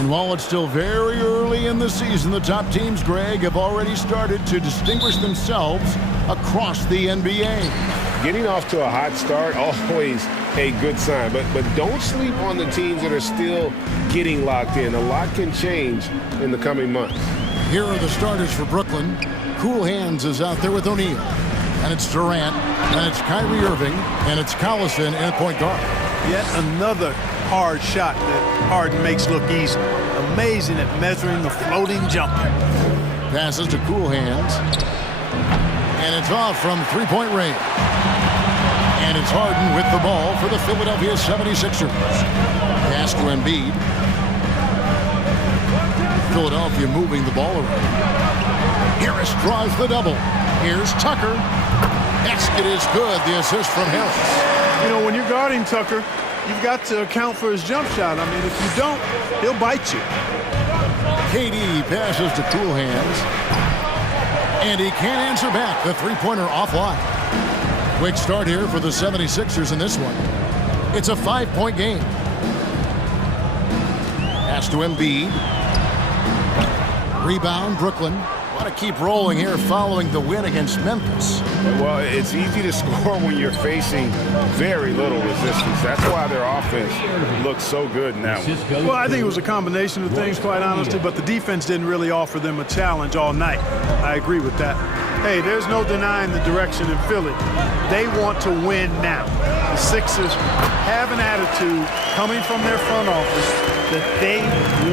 And while it's still very early in the season, the top teams, Greg, have already started to distinguish themselves across the NBA. Getting off to a hot start, always a good sign. But don't sleep on the teams that are still getting locked in. A lot can change in the coming months. Here are the starters for Brooklyn. Cool Hands is out there with O'Neal. And it's Durant. And it's Kyrie Irving. And it's Collison in point guard. Yet another hard shot that Harden makes look easy. Amazing at measuring the floating jumper. Passes to Cool Hands. And it's off from three-point range. And it's Harden with the ball for the Philadelphia 76ers. Pass to Embiid. Philadelphia moving the ball around. Harris draws the double. Here's Tucker. Basket is good. The assist from Harris. You know, when you're guarding Tucker, you've got to account for his jump shot. I mean, if you don't, he'll bite you. KD passes to Cool Hands. And he can't answer back. The three-pointer offline. Quick start here for the 76ers in this one. It's a 5-point game. Pass to Embiid. Rebound, Brooklyn. Want to keep rolling here following the win against Memphis. Well, it's easy to score when you're facing very little resistance. That's why their offense looks so good in that one. Well, I think it was a combination of things, quite honestly, but the defense didn't really offer them a challenge all night. I agree with that. Hey, there's no denying the direction in Philly. They want to win now. The Sixers have an attitude coming from their front office that they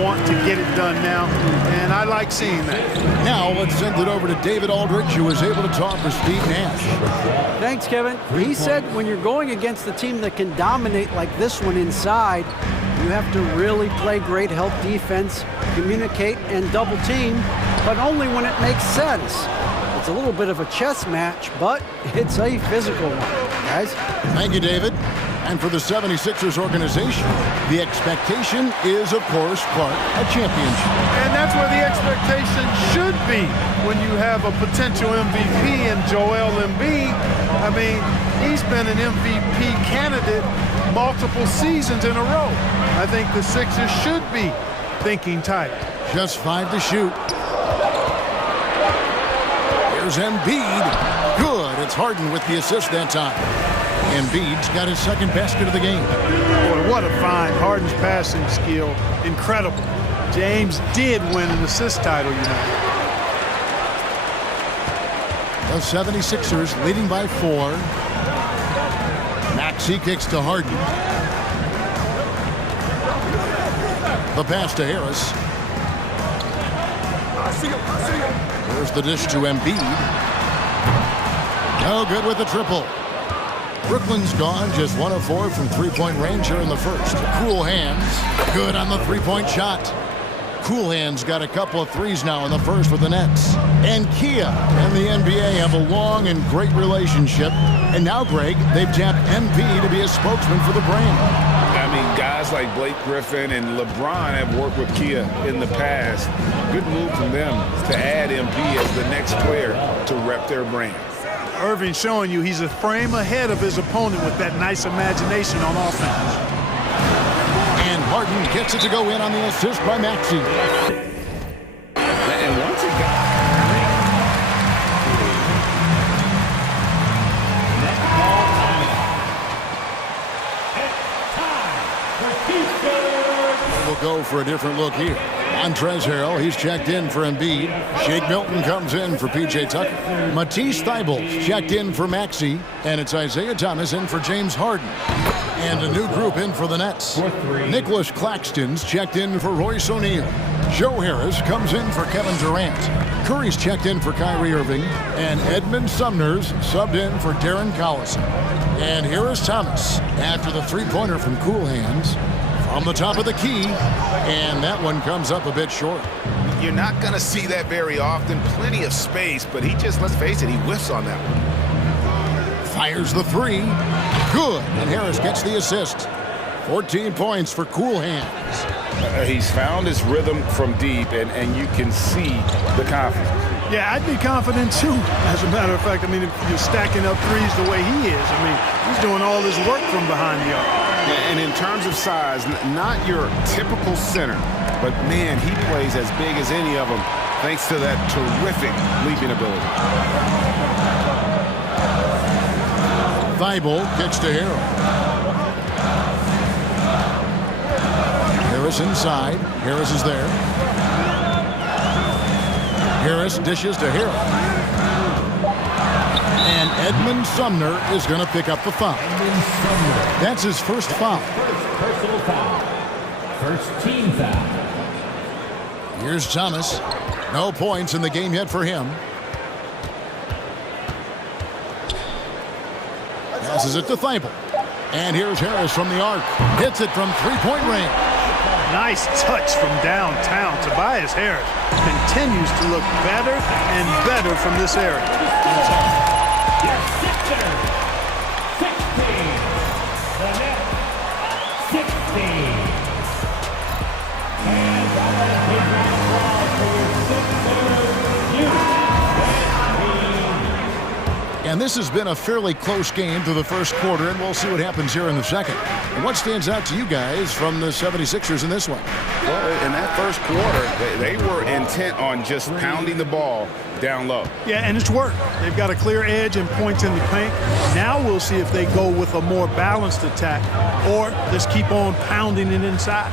want to get it done now, and I like seeing that. Now let's send it over to David Aldridge, who was able to talk to Steve Nash. Thanks, Kevin. He said when you're going against a team that can dominate like this one inside, you have to really play great help defense, communicate, and double team, but only when it makes sense. It's a little bit of a chess match, but it's a physical one, guys. Thank you, David. And for the 76ers organization, the expectation is, of course, Clark, a championship. And that's where the expectation should be when you have a potential MVP in Joel Embiid. I mean, he's been an MVP candidate multiple seasons in a row. I think the Sixers should be thinking tight. Just 5 to shoot. Here's Embiid. Good. It's Harden with the assist that time. Embiid's got his second basket of the game. Boy, what a find. Harden's passing skill, incredible. James did win an assist title, you know. The 76ers leading by 4. Maxey kicks to Harden. The pass to Harris. There's the dish to Embiid. No good with the triple. Brooklyn's gone just 1 of 4 from three-point range here in the first. Cool Hands, good on the three-point shot. Cool Hands got a couple of threes now in the first with the Nets. And Kia and the NBA have a long and great relationship. And now, Greg, they've tapped MP to be a spokesman for the brand. I mean, guys like Blake Griffin and LeBron have worked with Kia in the past. Good move from them to add MP as the next player to rep their brand. Irving showing you he's a frame ahead of his opponent with that nice imagination on offense. And Harden gets it to go in on the assist by Maxey. And once again, we'll go for a different look here. Montrezl Harrell, he's checked in for Embiid. Shake Milton comes in for P.J. Tucker. Matisse Thybulle's checked in for Maxey. And it's Isaiah Thomas in for James Harden. And a new group in for the Nets. Nicholas Claxton's checked in for Royce O'Neal. Joe Harris comes in for Kevin Durant. Curry's checked in for Kyrie Irving. And Edmund Sumner's subbed in for Darren Collison. And here is Thomas after the three-pointer from Cool Hands. On the top of the key, and that one comes up a bit short. You're not going to see that very often. Plenty of space, but he just, let's face it, he whiffs on that one. Fires the three. Good, and Harris gets the assist. 14 points for Cool Hands. He's found his rhythm from deep, and you can see the confidence. Yeah, I'd be confident too. As a matter of fact, I mean, if you're stacking up threes the way he is, I mean, he's doing all his work from behind the arc. And in terms of size, not your typical center, but but man, he plays as big as any of them thanks to that terrific leaping ability. Thibault kicks to Harrell. Harris inside. Harris is there. Harris dishes to Harrell. And Edmund Sumner is going to pick up the foul. That's his first foul. Personal foul. First team foul. Here's Thomas. No points in the game yet for him. Passes it to Thibault. And here's Harris from the arc. Hits it from three-point range. Nice touch from downtown. Tobias Harris continues to look better and better from this area. Your Sixers, 16. The Nets, 16. And that is a round for your Sixers youth. And this has been a fairly close game through the first quarter, and we'll see what happens here in the second. And what stands out to you guys from the 76ers in this one? Well, in that first quarter, they were intent on just pounding the ball down low. Yeah, and it's worked. They've got a clear edge and points in the paint. Now we'll see if they go with a more balanced attack or just keep on pounding it inside.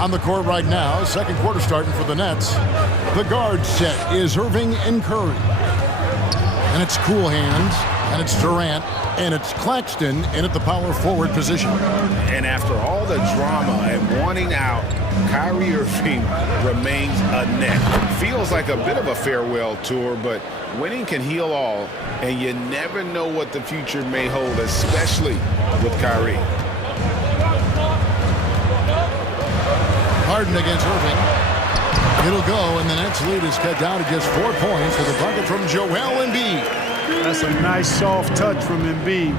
On the court right now, second quarter starting for the Nets. The guard set is Irving and Curry. And it's Cool Hands, and it's Durant, and it's Claxton in at the power forward position. And after all the drama and wanting out, Kyrie Irving remains a Net. Feels like a bit of a farewell tour, but winning can heal all, and you never know what the future may hold, especially with Kyrie. Harden against Irving. It'll go, and the Nets lead is cut down to just 4 points with a bucket from Joel Embiid. That's a nice soft touch from Embiid.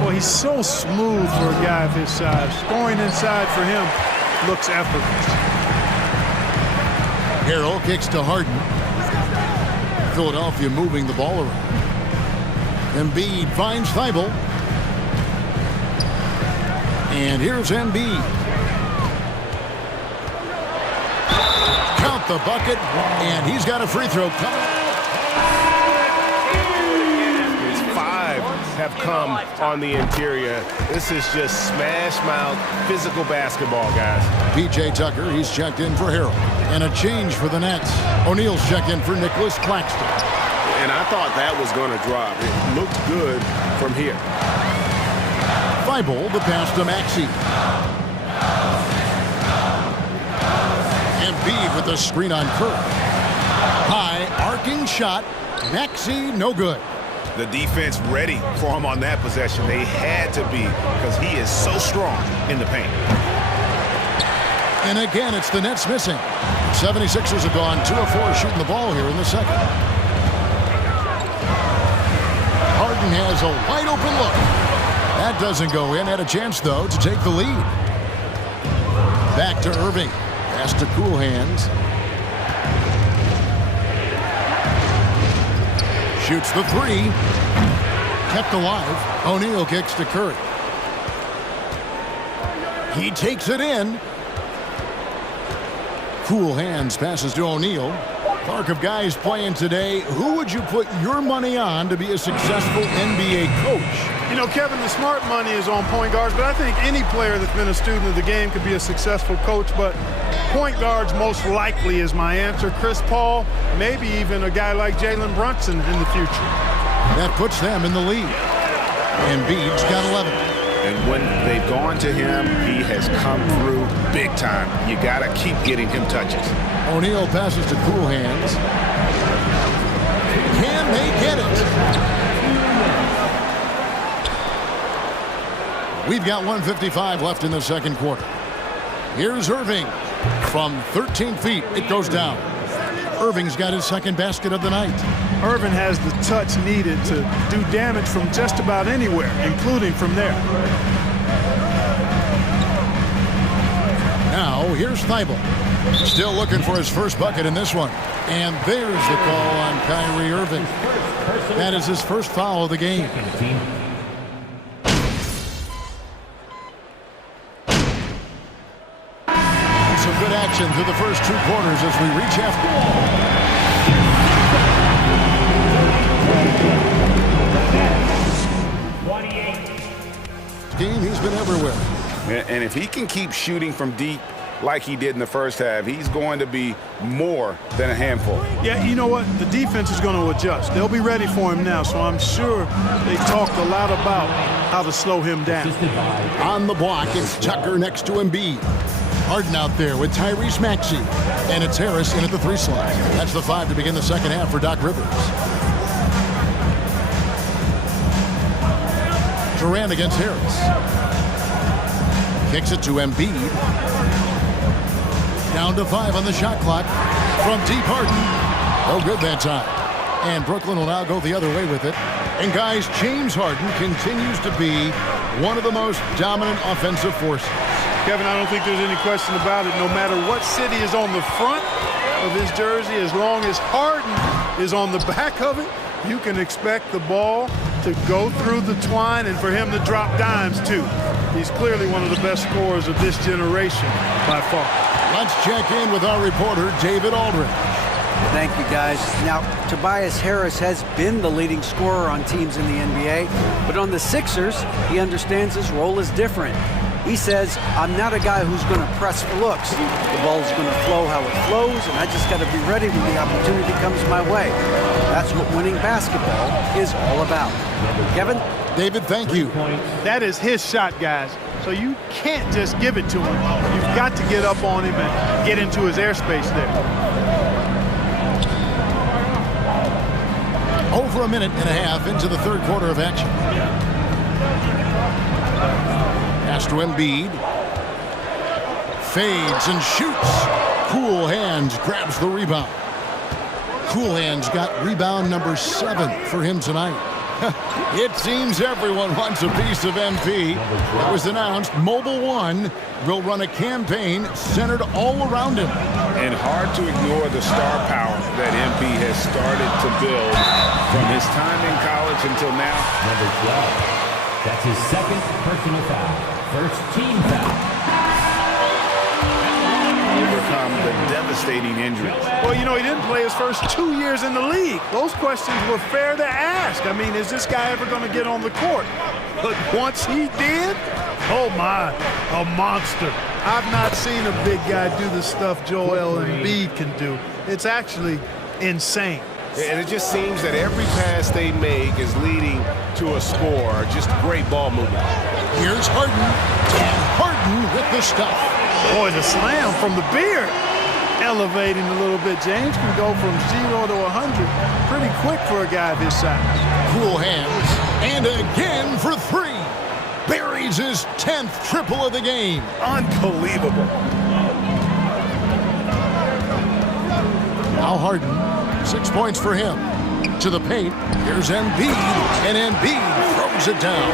Boy, he's so smooth for a guy of his size. Scoring inside for him looks effortless. Harrell kicks to Harden. Philadelphia moving the ball around. Embiid finds Thibault. And here's Embiid. Count the bucket, and he's got a free throw coming. His 5 have come on the interior. This is just smash mouth physical basketball, guys. PJ Tucker, he's checked in for Harrell. And a change for the Nets. O'Neal's checked in for Nicholas Claxton. And I thought that was going to drop. It looked good from here. Thibault, the pass to Maxey. Embiid with the screen on Curry. High, arcing shot. Maxey, no good. The defense ready for him on that possession. They had to be because he is so strong in the paint. And again, it's the Nets missing. 76ers have gone 2 of 4 shooting the ball here in the second. Harden has a wide open look. That doesn't go in. Had a chance, though, to take the lead. Back to Irving. Pass to Cool Hands. Shoots the 3. Kept alive. O'Neal kicks to Curry. He takes it in. Cool Hands passes to O'Neal. Clark, of guys playing today, who would you put your money on to be a successful NBA coach? You know, Kevin, the smart money is on point guards, but I think any player that's been a student of the game could be a successful coach, but point guards most likely is my answer. Chris Paul, maybe even a guy like Jalen Brunson in the future. That puts them in the lead. Embiid's got 11. And when they've gone to him, he has come through big time. You got to keep getting him touches. O'Neal passes to Cool Hands. Can they get it? We've got 1:55 left in the second quarter. Here's Irving. From 13 feet, it goes down. Irving's got his second basket of the night. Irving has the touch needed to do damage from just about anywhere, including from there. Now, here's Thibault. Still looking for his first bucket in this one. And there's the call on Kyrie Irving. That is his first foul of the game. some good action through the first 2 quarters as we reach half. Team, he's been everywhere. And if he can keep shooting from deep like he did in the first half, he's going to be more than a handful. Yeah, you know what? The defense is going to adjust. They'll be ready for him now, so I'm sure they talked a lot about how to slow him down. On the block, it's Tucker next to Embiid. Harden out there with Tyrese Maxey. And it's Harris in at the 3 slot. That's the 5 to begin the second half for Doc Rivers. Durant against Harris. Kicks it to Embiid. Down to 5 on the shot clock from deep. Harden. No good that time. And Brooklyn will now go the other way with it. And guys, James Harden continues to be one of the most dominant offensive forces. Kevin, I don't think there's any question about it. No matter what city is on the front of his jersey, as long as Harden is on the back of it, you can expect the ball to go through the twine and for him to drop dimes, too. He's clearly one of the best scorers of this generation by far. Let's check in with our reporter, David Aldridge. Thank you, guys. Now, Tobias Harris has been the leading scorer on teams in the NBA, but on the Sixers, he understands his role is different. He says, I'm not a guy who's going to press for looks. The ball's going to flow how it flows, and I just got to be ready when the opportunity comes my way. That's what winning basketball is all about. Kevin? David, thank you. That is his shot, guys. So you can't just give it to him. You've got to get up on him and get into his airspace there. Over a minute and a half into the third quarter of action. Pass to Embiid. Fades and shoots. Cool Hands grabs the rebound. Cool Hands got rebound number 7 for him tonight. It seems everyone wants a piece of MP. It was announced Mobile One will run a campaign centered all around him. And hard to ignore the star power that MP has started to build from his time in college until now. Number 12. That's his second personal foul. First team foul. Overcome the devastating injuries. Well, you know, he didn't play his first 2 years in the league. Those questions were fair to ask. I mean, is this guy ever going to get on the court? But once he did, oh my, a monster. I've not seen a big guy do the stuff Joel Embiid can do. It's actually insane. And it just seems that every pass they make is leading to a score. Just great ball movement. Here's Harden. And Harden with the stuff. Boy, the slam from the beard. Elevating a little bit. James can go from 0 to 100 pretty quick for a guy this size. Cool Hands. And again for 3. Buries his 10th triple of the game. Unbelievable. Now Harden. 6 points for him. To the paint. Here's Embiid. And Embiid throws it down.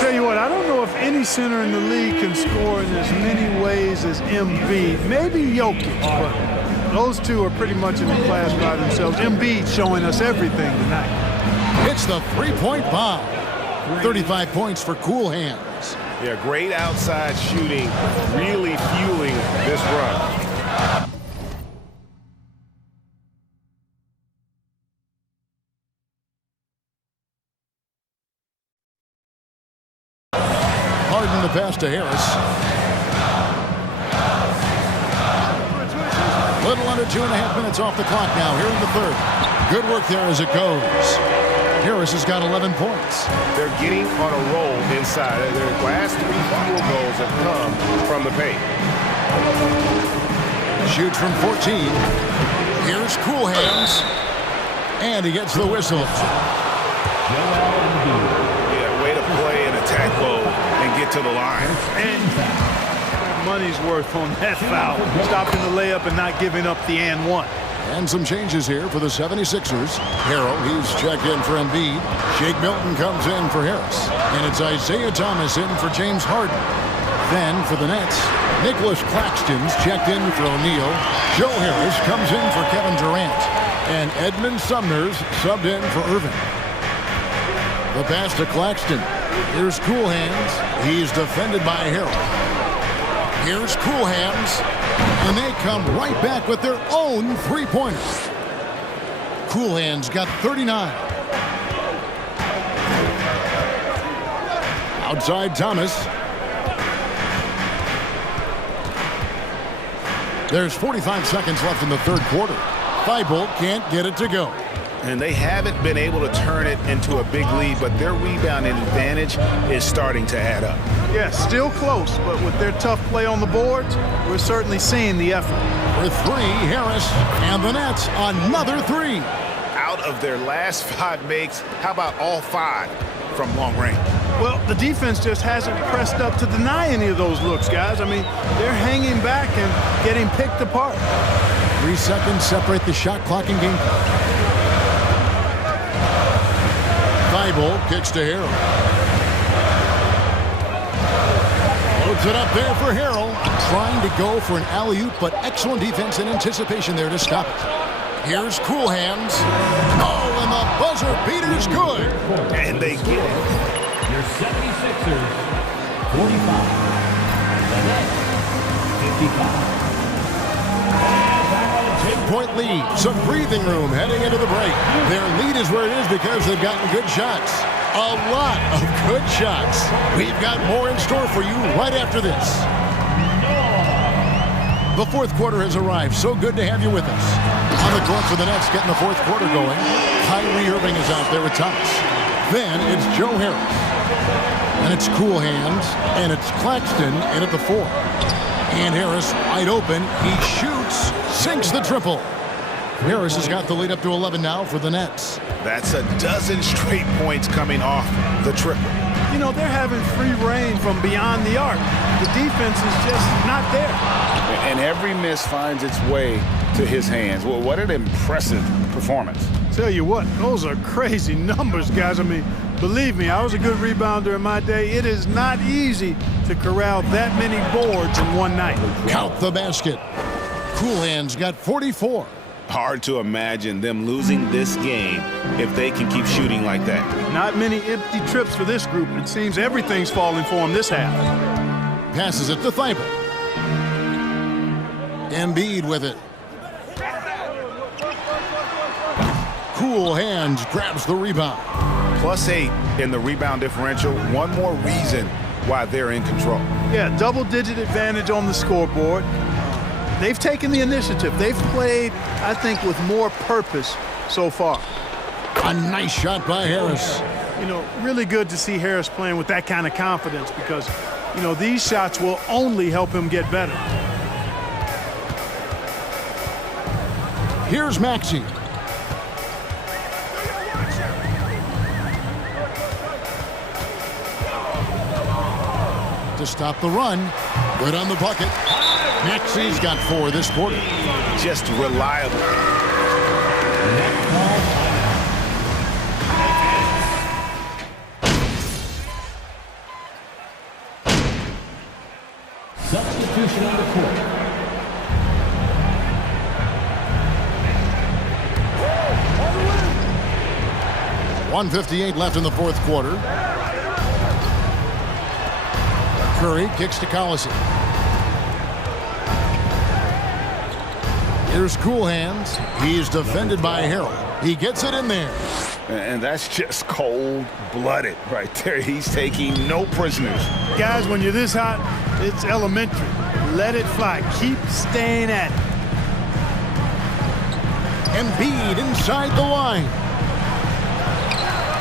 Tell you what, I don't know if any center in the league can score in as many ways as Embiid. Maybe Jokic, but those two are pretty much in the class by themselves. Embiid showing us everything tonight. It's the 3-point bomb. 35 points for Cool Hands. Yeah, great outside shooting, really fueling this run. Harden the pass to Harris. Little under 2.5 minutes off the clock now here in the third. Good work there as it goes. Harris has got 11 points. They're getting on a roll inside. Their last 3 field goals have come from the paint. Shoots from 14. Here's Cool Hands. And he gets the whistle. Yeah, way to play and attack mode and get to the line. And money's worth on that foul. Stopping the layup and not giving up the and one. And some changes here for the 76ers. Harrell, he's checked in for Embiid. Shake Milton comes in for Harris. And it's Isaiah Thomas in for James Harden. Then for the Nets, Nicholas Claxton's checked in for O'Neal. Joe Harris comes in for Kevin Durant. And Edmund Sumner's subbed in for Irving. The pass to Claxton. Here's Cool Hands. He's defended by Harrell. Here's Cool Hands, and they come right back with their own three-pointer. Cool Hands got 39. Outside Thomas. There's 45 seconds left in the third quarter. Thibault can't get it to go. And they haven't been able to turn it into a big lead, but their rebounding advantage is starting to add up. Yeah, still close, but with their tough play on the boards, we're certainly seeing the effort. For three, Harris, and the Nets, another three. Out of their last 5 makes, how about all 5 from long range? Well, the defense just hasn't pressed up to deny any of those looks, guys. I mean, they're hanging back and getting picked apart. 3 seconds separate the shot clock and game clock. Thibault kicks to Harrell. Loads it up there for Harrell. Trying to go for an alley-oop, but excellent defense and anticipation there to stop it. Here's Cool Hands. Oh, and the buzzer beater's good. And they get it. Your 76ers, 45. The Nets, 55. 10-point lead. Some breathing room heading into the break. Their lead is where it is because they've gotten good shots. A lot of good shots. We've got more in store for you right after this. The fourth quarter has arrived. So good to have you with us. On the court for the Nets, getting the fourth quarter going. Kyrie Irving is out there with Thomas. Then it's Joe Harris. And it's Cool Hands. And it's Claxton in at the 4. And Harris wide open. He shoots. Sinks the triple. Harris has got the lead up to 11 now for the Nets. That's a dozen straight points coming off the triple. You know, they're having free reign from beyond the arc. The defense is just not there. And every miss finds its way to his hands. Well, what an impressive performance. Tell you what, those are crazy numbers, guys. I mean, believe me, I was a good rebounder in my day. It is not easy to corral that many boards in one night. Count the basket. Cool Hands got 44. Hard to imagine them losing this game if they can keep shooting like that. Not many empty trips for this group. It seems everything's falling for them this half. Passes it to Thibault. Embiid with it. Cool Hands grabs the rebound. +8 in the rebound differential. One more reason why they're in control. Yeah, double-digit advantage on the scoreboard. They've taken the initiative. They've played, I think, with more purpose so far. A nice shot by Harris. You know, really good to see Harris playing with that kind of confidence because, you know, these shots will only help him get better. Here's Maxey. To stop the run. Good on the bucket. Maxey's got 4 this quarter. Just reliable. Substitution on the court. .158 left in the fourth quarter. Curry kicks to Collison. Here's Cool Hands. He's defended by Harrell. He gets it in there. And that's just cold-blooded right there. He's taking no prisoners. Guys, when you're this hot, it's elementary. Let it fly. Keep staying at it. Embiid inside the line.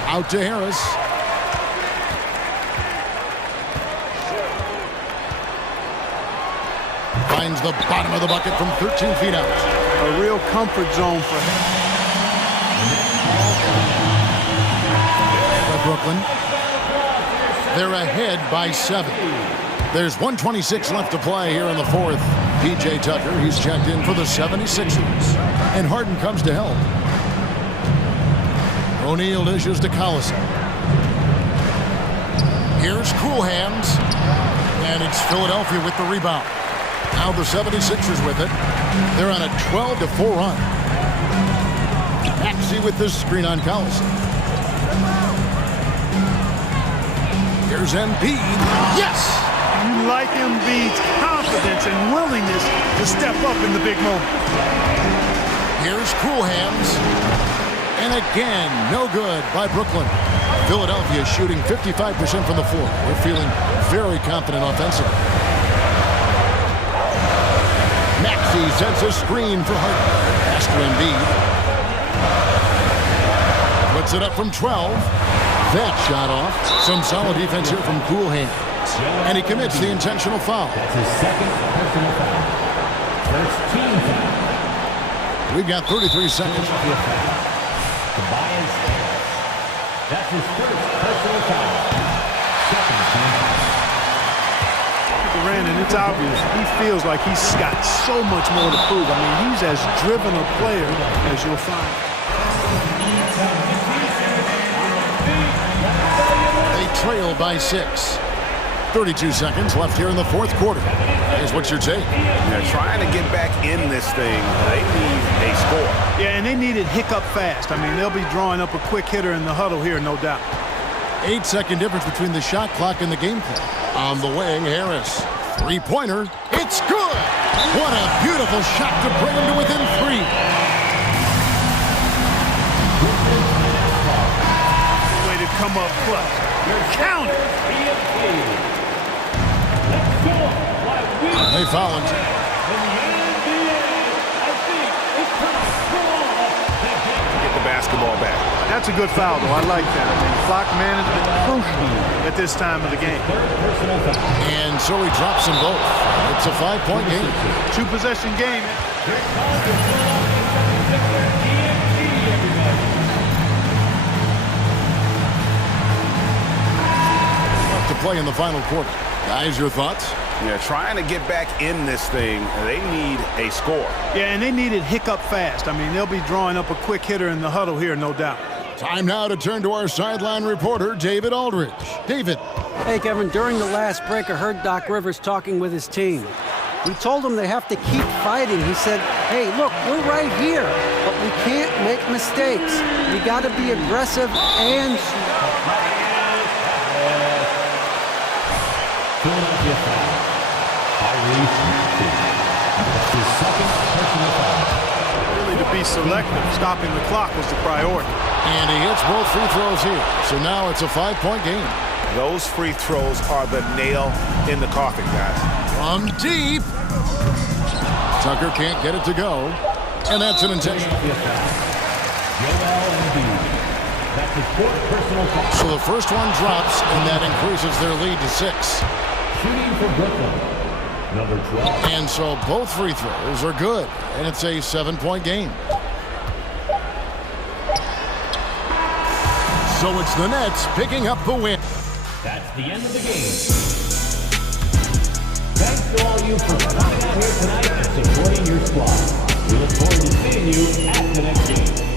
Out to Harris. Finds the bottom of the bucket from 13 feet out. A real comfort zone for him. By Brooklyn. They're ahead by 7. There's 1:26 left to play here in the fourth. P.J. Tucker, he's checked in for the 76ers. And Harden comes to help. O'Neal dishes to Collison. Here's Cool Hands. And it's Philadelphia with the rebound. Now the 76ers with it. They're on a 12-4 run. Maxey with this screen on Collison. Here's Embiid. Yes! You like Embiid's confidence and willingness to step up in the big moment. Here's Cool Hands. And again, no good by Brooklyn. Philadelphia shooting 55% from the floor. They're feeling very confident offensively. Maxey sets a screen for Harden. Pass to Embiid. Puts it up from 12. That shot off. Some solid defense here from Cool Hands. And he commits the intentional foul. That's his second personal foul. First team foul. We've got 33 seconds. Tobias Harris. That's his first personal foul. Second team foul. Durant, and it's obvious he feels like he's got so much more to prove. I mean, he's as driven a player as you'll find. They trail by 6. 32 seconds left here in the fourth quarter. Here's what's your take. Yeah, trying to get back in this thing, they need a score. Yeah, and they need it hiccup fast. I mean, they'll be drawing up a quick hitter in the huddle here, no doubt. 8-second difference between the shot clock and the game clock. On the wing, Harris. Three-pointer. It's good! What a beautiful shot to bring him to within 3. Way to come up clutch. Count it! They foul him. Get the basketball back. That's a good foul, though. I like that. I mean, clock management crucial at this time of the game. And so he drops them both. It's a 5-point game. 2-possession game. To play in the final quarter. Guys, your thoughts? Yeah, trying to get back in this thing, they need a score. Yeah, and they need it hiccup fast. I mean, they'll be drawing up a quick hitter in the huddle here, no doubt. Time now to turn to our sideline reporter, David Aldridge. David. Hey, Kevin, during the last break, I heard Doc Rivers talking with his team. He told them they have to keep fighting. He said, hey, look, we're right here, but we can't make mistakes. We got to be aggressive and... Philadelphia foul. That's his second personal foul. Really, to be selective, stopping the clock was the priority. And he hits both free throws here. So now it's a 5-point game. Those free throws are the nail in the coffin, guys. From deep. Tucker can't get it to go. And that's an intentional. That's his fourth personal foul. So the first one drops, and that increases their lead to 6. Shooting for Brooklyn. Number 12. And so both free throws are good, and it's a 7-point game. So it's the Nets picking up the win. That's the end of the game. Thanks to all of you for coming out here tonight and supporting your squad. We look forward to seeing you at the next game.